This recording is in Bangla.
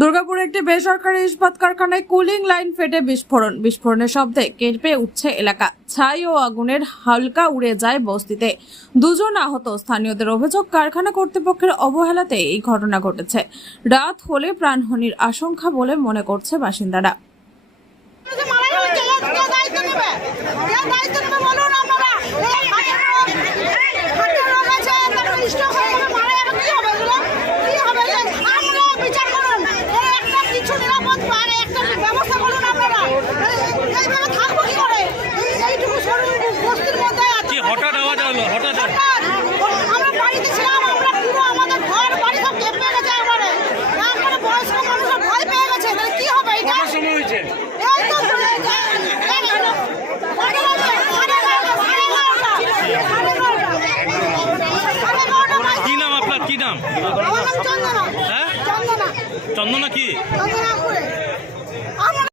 দুর্গাপুরে একটি বেসরকারি ইস্পাত কারখানায় কুলিং লাইন ফেটে বিস্ফোরণের শব্দে কেঁপে উঠছে এলাকা। ছাই ও আগুনের হালকা উড়ে যায় বস্তিতে। দুজন আহত। স্থানীয়দের অভিযোগ, কারখানা কর্তৃপক্ষের অবহেলাতে এই ঘটনা ঘটেছে। রাত হলে প্রাণহানির আশঙ্কা বলে মনে করছে বাসিন্দারা। হঠাৎ আওয়াজ হলো, হঠাৎ আমরা বাড়িতে ছিলাম, আমরা পুরো আমাদের ঘর বাড়ি সব কেঁপে গেছে। এবারে তারপরে বয়স্ক মানুষের ভয় পেয়ে গেছে। তাহলে কি হবে এটা? কত সময় হয়েছে? এই তো কি নাম আপনার? কি নাম? চন্দনা। হ্যাঁ, চন্দনা। চন্দনা কি? চন্দনা করে